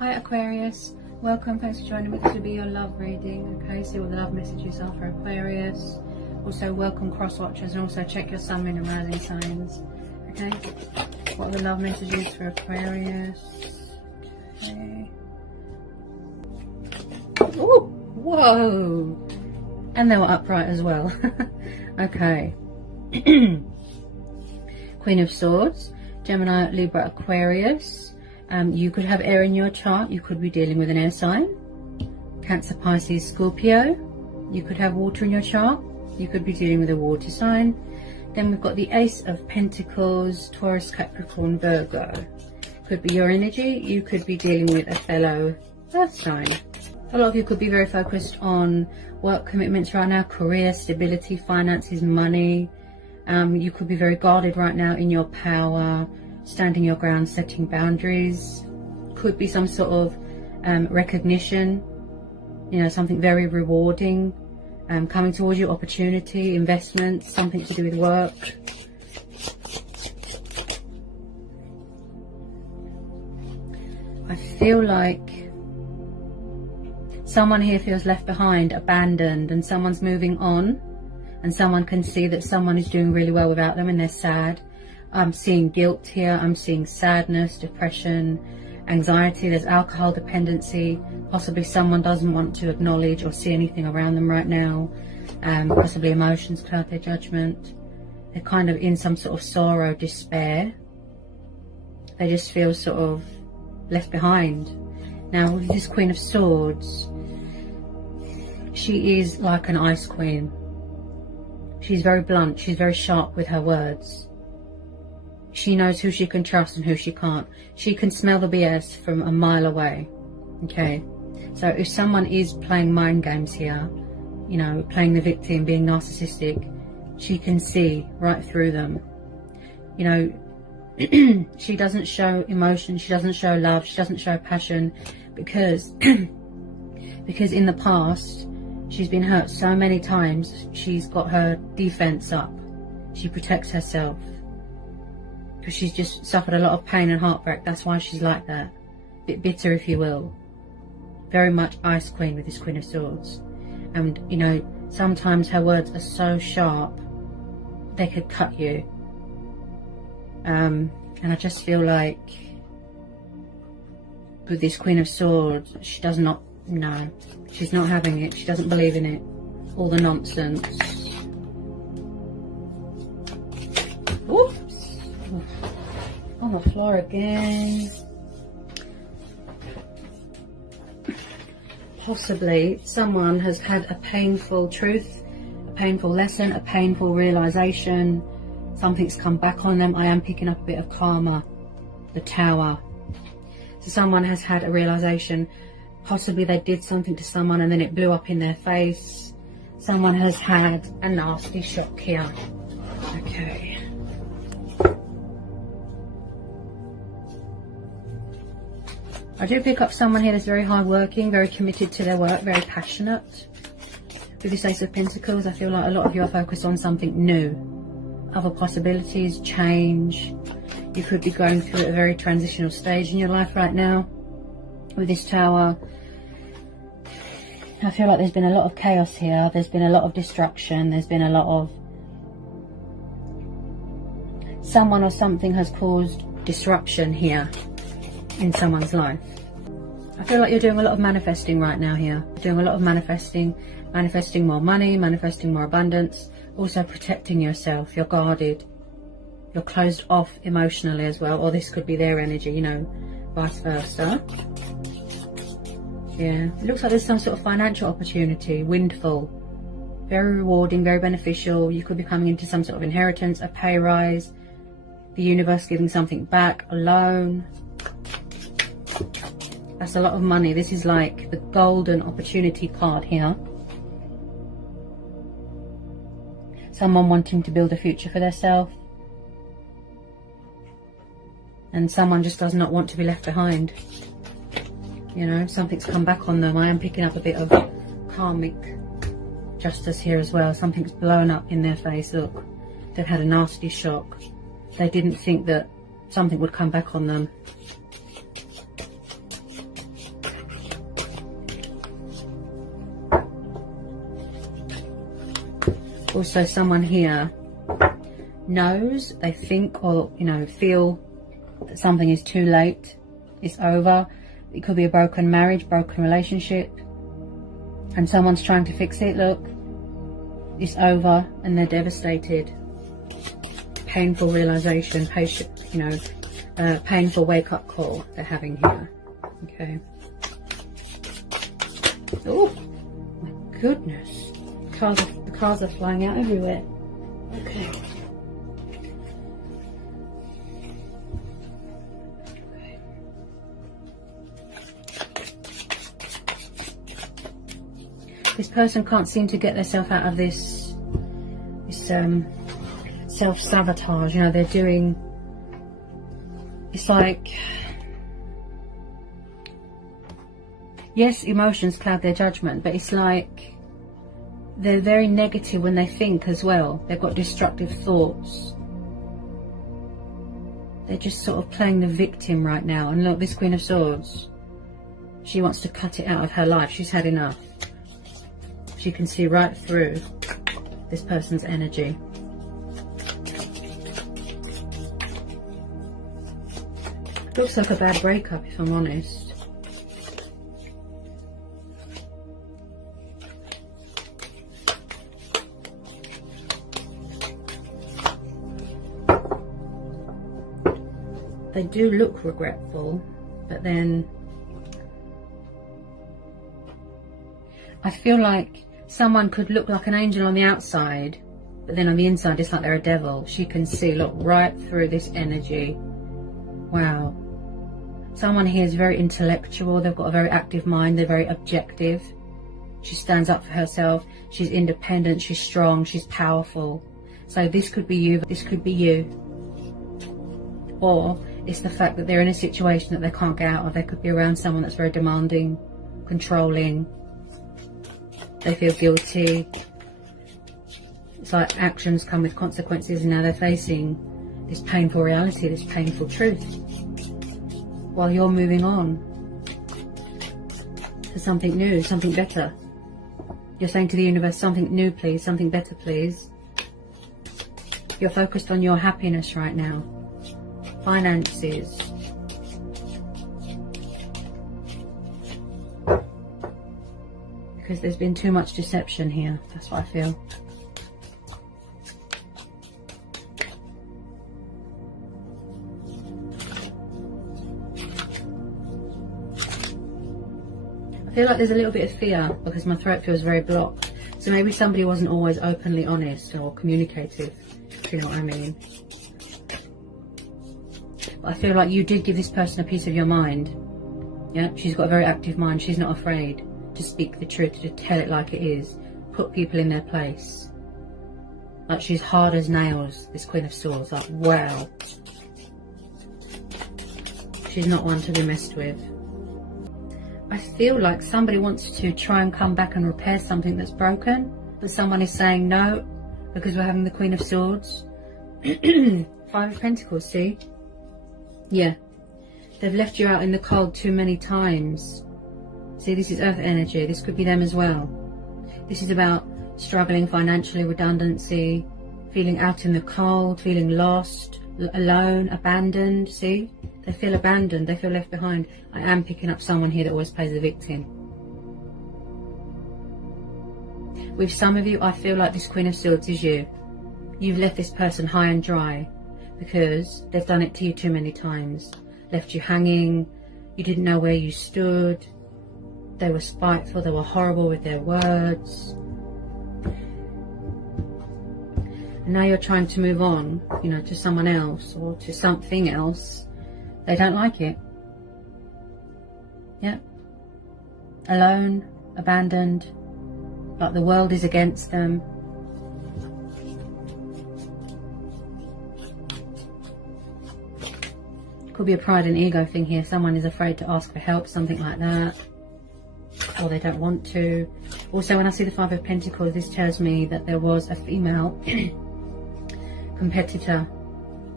Hi Aquarius, welcome, thanks for joining me. This will be your love reading, okay? See what the love messages are for Aquarius. Also welcome cross watchers, and also check your sun, moon and rising signs, okay? What are the love messages for Aquarius? Okay. Ooh, whoa! And they were upright as well. Okay. Queen of Swords, Gemini, Libra, Aquarius. You could have air in your chart. You could be dealing with an air sign. Cancer, Pisces, Scorpio. You could have water in your chart. You could be dealing with a water sign. Then we've got the Ace of Pentacles, Taurus, Capricorn, Virgo. Could be your energy. You could be dealing with a fellow earth sign. A lot of you could be very focused on work commitments right now, career, stability, finances, money. You could be very guarded right now in your power, standing your ground, setting boundaries. Could be some sort of recognition, you know, something very rewarding coming towards you, opportunity, investments, something to do with work. I feel like someone here feels left behind, abandoned, and someone's moving on, and someone can see that someone is doing really well without them and they're sad. I'm seeing guilt here, I'm seeing sadness, depression, anxiety, there's alcohol dependency, possibly someone doesn't want to acknowledge or see anything around them right now, possibly emotions cloud their judgment. They're kind of in some sort of sorrow, despair. They just feel sort of left behind. Now with this Queen of Swords, she is like an ice queen. She's very blunt, she's very sharp with her words. She knows who she can trust and who she can't. She can smell the BS from a mile away. Okay, so if someone is playing mind games here, you know, playing the victim, being narcissistic, she can see right through them. You know, she doesn't show emotion, she doesn't show love, she doesn't show passion, because because in the past she's been hurt so many times. She's got her defense up. She protects herself because she's just suffered a lot of pain and heartbreak. That's why she's like that. A bit bitter, if you will. Very much ice queen with this Queen of Swords. And, you know, sometimes her words are so sharp, they could cut you. And I just feel like with this Queen of Swords, she does not, no, she's not having it. She doesn't believe in it. All the nonsense. Oops. On the floor again. Possibly someone has had a painful truth, a painful lesson, a painful realization. Something's come back on them. I am picking up a bit of karma. The Tower. So someone has had a realization. Possibly they did something to someone and then it blew up in their face. Someone has had a nasty shock here. Okay. I do pick up someone here that's very hard-working, very committed to their work, very passionate. With this Ace of Pentacles, I feel like a lot of you are focused on something new. Other possibilities, change. You could be going through a very transitional stage in your life right now. With this Tower, I feel like there's been a lot of chaos here. There's been a lot of destruction. There's been a lot of... someone or something has caused disruption here in someone's life. I feel like you're doing a lot of manifesting right now here. You're doing a lot of manifesting more money, manifesting more abundance, also protecting yourself. You're guarded. You're closed off emotionally as well, or this could be their energy, you know, vice versa. Yeah, it looks like there's some sort of financial opportunity, windfall. Very rewarding, very beneficial. You could be coming into some sort of inheritance, a pay rise, the universe giving something back, a loan. That's a lot of money. This is like the golden opportunity card here. Someone wanting to build a future for themselves. And someone just does not want to be left behind. You know, something's come back on them. I am picking up a bit of karmic justice here as well. Something's blown up in their face. Look, they've had a nasty shock. They didn't think that something would come back on them. Also, someone here knows, they think, or, you know, feel that something is too late. It's over. It could be a broken marriage, broken relationship. And someone's trying to fix it. Look, it's over and they're devastated. Painful realization, patient, you know, painful wake-up call they're having here. Okay. Oh, my goodness. The cards are flying out everywhere. Okay. This person can't seem to get themselves out of this self-sabotage. You know, they're doing, it's like, yes, emotions cloud their judgment, but it's like they're very negative when they think as well. They've got destructive thoughts. They're just sort of playing the victim right now. And look, this Queen of Swords, she wants to cut it out of her life. She's had enough. She can see right through this person's energy. Looks like a bad breakup, if I'm honest. They do look regretful, but then I feel like someone could look like an angel on the outside, but then on the inside it's like they're a devil. She can see, look, right through this energy. Wow. Someone here is very intellectual. They've got a very active mind. They're very objective. She stands up for herself. She's independent. She's strong. She's powerful. So this could be you. This could be you. Or it's the fact that they're in a situation that they can't get out of. They could be around someone that's very demanding, controlling. They feel guilty. It's like actions come with consequences, and now they're facing this painful reality, this painful truth, while you're moving on to something new, something better. You're saying to the universe, something new please, something better please. You're focused on your happiness right now, finances. Because there's been too much deception here. That's what I feel. I feel like there's a little bit of fear because my throat feels very blocked. So maybe somebody wasn't always openly honest or communicative, if you know what I mean. But I feel like you did give this person a piece of your mind. Yeah, she's got a very active mind. She's not afraid to speak the truth, to tell it like it is, put people in their place. Like, she's hard as nails, this Queen of Swords. Like, wow. She's not one to be messed with. I feel like somebody wants to try and come back and repair something that's broken, but someone is saying no, because we're having the Queen of Swords. 5 of Pentacles, see? Yeah. They've left you out in the cold too many times. See, this is Earth energy. This could be them as well. This is about struggling financially, redundancy, feeling out in the cold, feeling lost, alone, abandoned. See? They feel abandoned. They feel left behind. I am picking up someone here that always plays the victim. With some of you, I feel like this Queen of Swords is you. You've left this person high and dry because they've done it to you too many times. Left you hanging. You didn't know where you stood. They were spiteful, they were horrible with their words. And now you're trying to move on, you know, to someone else or to something else. They don't like it. Yeah. Alone, abandoned, like the world is against them. Could be a pride and ego thing here. Someone is afraid to ask for help, something like that. Or they don't want to. Also, when I see the 5 of Pentacles, this tells me that there was a female competitor.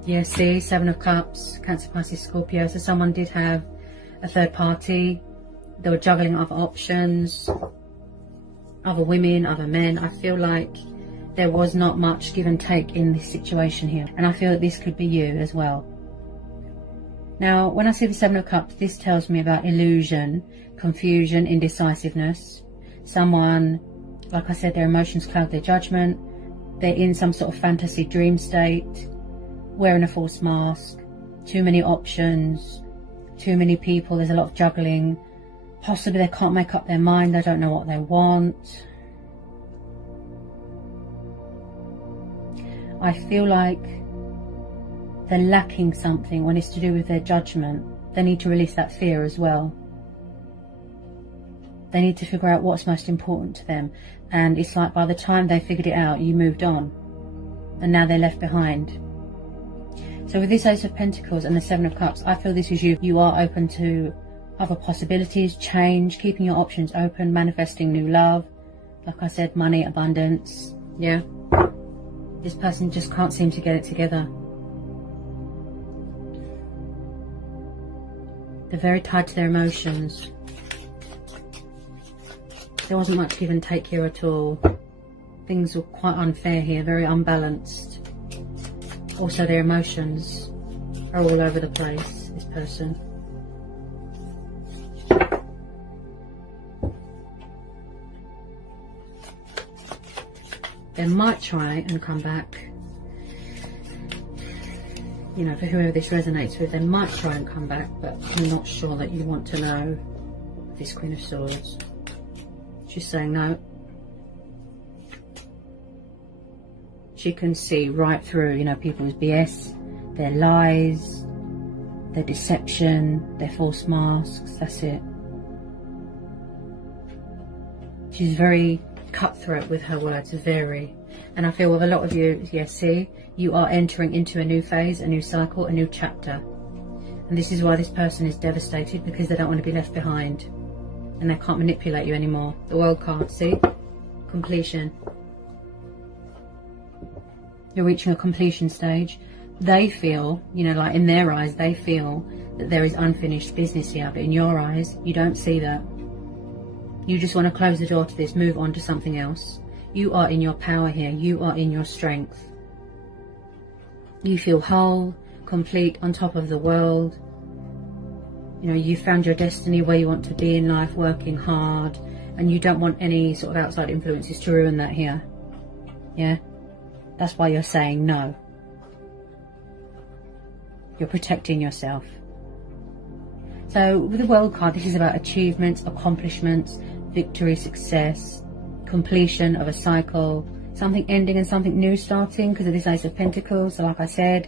Yeah, see, 7 of Cups, Cancer, Pisces, Scorpio. So someone did have a third party. They were juggling other options, other women, other men. I feel like There was not much give and take in this situation here. And I feel that this could be you as well. Now, when I see the Seven of Cups, this tells me about illusion, confusion, indecisiveness. Someone, like I said, their emotions cloud their judgment. They're in some sort of fantasy dream state, wearing a false mask, too many options, too many people, there's a lot of juggling. Possibly they can't make up their mind, they don't know what they want. I feel like they're lacking something when it's to do with their judgment. They need to release that fear as well. They need to figure out what's most important to them. And it's like by the time they figured it out, you moved on. And now they're left behind. So with this Ace of Pentacles and the Seven of Cups, I feel this is you. You are open to other possibilities, change, keeping your options open, manifesting new love. Like I said, money, abundance. Yeah. This person just can't seem to get it together. They're very tied to their emotions. There wasn't much give and take here at all. Things were quite unfair here, very unbalanced. Also, their emotions are all over the place, this person. They might try and come back. You know, for whoever this resonates with, they might try and come back, but I'm not sure that you want to know this Queen of Swords. She's saying no. She can see right through, you know, people's BS, their lies, their deception, their false masks. That's it. She's very cutthroat with her words, very. And I feel with a lot of you, yes, see, you are entering into a new phase, a new cycle, a new chapter. And this is why this person is devastated, because they don't want to be left behind. And they can't manipulate you anymore. The World card, see? Completion. You're reaching a completion stage. They feel, you know, like in their eyes, they feel that there is unfinished business here. But in your eyes, you don't see that. You just want to close the door to this, move on to something else. You are in your power here. You are in your strength. You feel whole, complete, on top of the world. You know, you found your destiny, where you want to be in life, working hard. And you don't want any sort of outside influences to ruin that here. Yeah? That's why you're saying no. You're protecting yourself. So with the World card, this is about achievements, accomplishments, victory, success, completion of a cycle, something ending and something new starting because of this Ace of Pentacles. So like I said,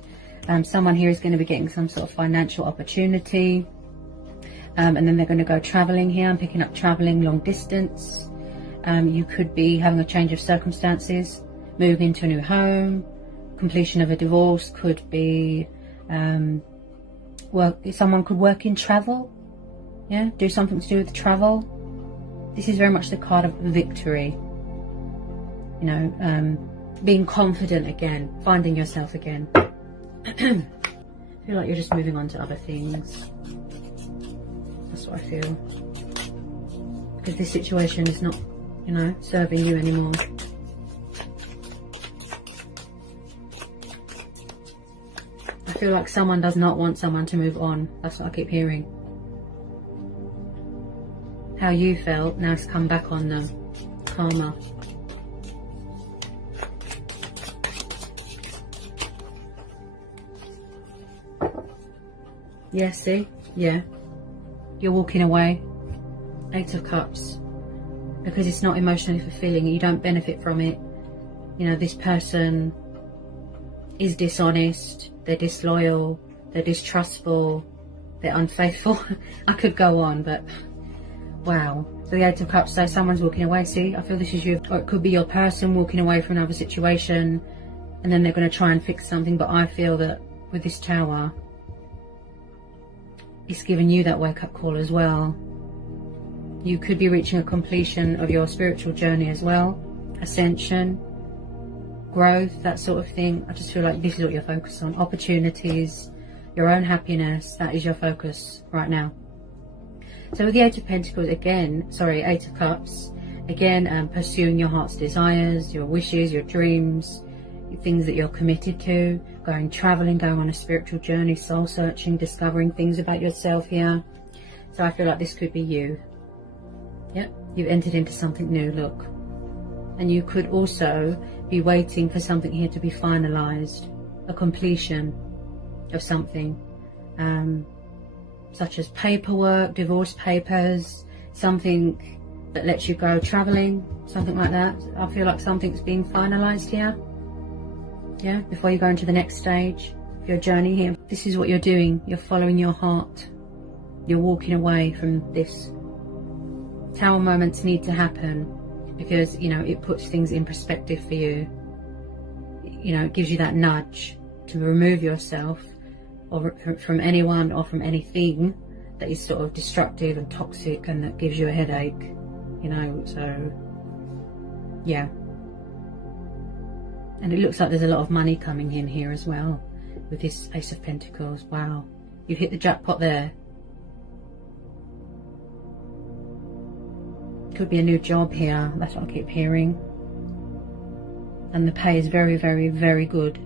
someone here is going to be getting some sort of financial opportunity. And then they're going to go traveling here. I'm picking up traveling long distance. You could be having a change of circumstances, moving into a new home, completion of a divorce, could be someone could work in travel, yeah, do something to do with travel. This is very much the card of victory, you know, being confident again, finding yourself again. I feel like you're just moving on to other things. That's what I feel, because this situation is not, you know, serving you anymore. I feel like someone does not want someone to move on. That's what I keep hearing. How you felt, now it's come back on them. Karma. Yeah, see? Yeah. You're walking away. Eight of Cups. Because it's not emotionally fulfilling. You don't benefit from it. You know, this person is dishonest. They're disloyal. They're distrustful. They're unfaithful. I could go on, but wow. So the Eight of Cups, so someone's walking away. See, I feel this is you. Or it could be your person walking away from another situation, and then they're going to try and fix something. But I feel that with this Tower, it's giving you that wake-up call as well. You could be reaching a completion of your spiritual journey as well. Ascension, growth, that sort of thing. I just feel like this is what you're focused on. Opportunities, your own happiness, that is your focus right now. So with the Eight of Pentacles again, sorry, Eight of Cups, Again, pursuing your heart's desires, your wishes, your dreams, things that you're committed to, going traveling, going on a spiritual journey, soul searching, discovering things about yourself here. So I feel like this could be you. Yep, you've entered into something new, look. And you could also be waiting for something here to be finalized, a completion of something, such as paperwork, divorce papers, something that lets you go traveling, something like that. I feel like something's being finalized here. Yeah, before you go into the next stage of your journey here. This is what you're doing. You're following your heart. You're walking away from this. Tower moments need to happen because, you know, it puts things in perspective for you. You know, it gives you that nudge to remove yourself or from anyone or from anything that is sort of destructive and toxic and that gives you a headache, you know. So yeah, and it looks like there's a lot of money coming in here as well with this Ace of Pentacles. Wow, you've hit the jackpot there. Could be a new job here, that's what I keep hearing, and the pay is very, very, very good.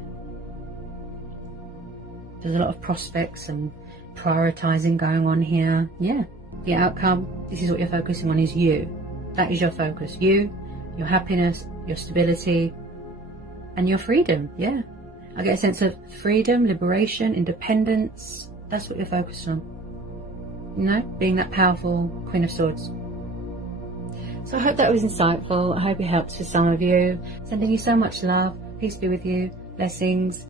There's a lot of prospects and prioritizing going on here. Yeah, the outcome, this is what you're focusing on, is you. That is your focus. You, your happiness, your stability, and your freedom. Yeah, I get a sense of freedom, liberation, independence. That's what you're focused on, you know, being that powerful Queen of Swords. So I hope that was insightful. I hope it helped for some of you. Sending you so much love. Peace be with you. Blessings.